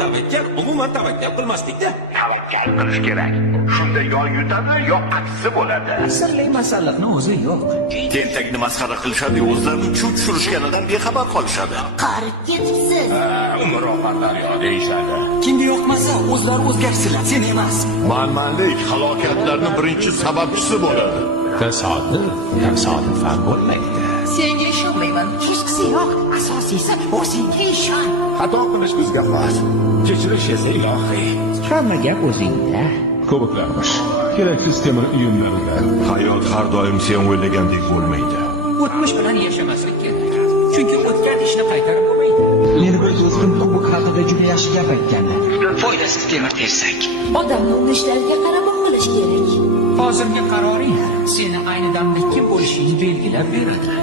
tavakkal umuman tavakkal qilmaslikda. Tavakkal qilish kerak. Shunda yo yutadi, yo aksi bo'ladi. Sirli masalliqni o'zi yo'q. Tentakni masxara qilishadi, o'zlarini chuv tushirishganidan bexabar qolishadi. Qarib ketibsiz. Umr oqarlar yo deyishadi. Kimga yoqmasa, o'zlari o'zgarsinlar, sen emas. Manmanlik halokatlarning birinchi sababchisi bo'ladi. Tasodifan bo'lmaydi. Senga ishonmayman. Hechqisi yo'q. Asosiysi o'zingga ishon. Xato qilish bizga xos. Kechirish esa ilohiy. Hamma gap o'zingda. Ko'plarmish. Keraksiz temir uyumlarida. Hayot har doim sen o'ylagandek bo'lmaydi. O'tmish bilan yashamaslik kerak. Chunki o'tgan ishni qaytarib bo'lmaydi. Meni bir do'stim bu haqida juda yaxshi gap aytgandi. Foydasiz temir tersak. Odamni urishlariga qarab qilish kerak. Hozirgi qaroring seni ayni damda kim bo'lishingni belgilab beradi.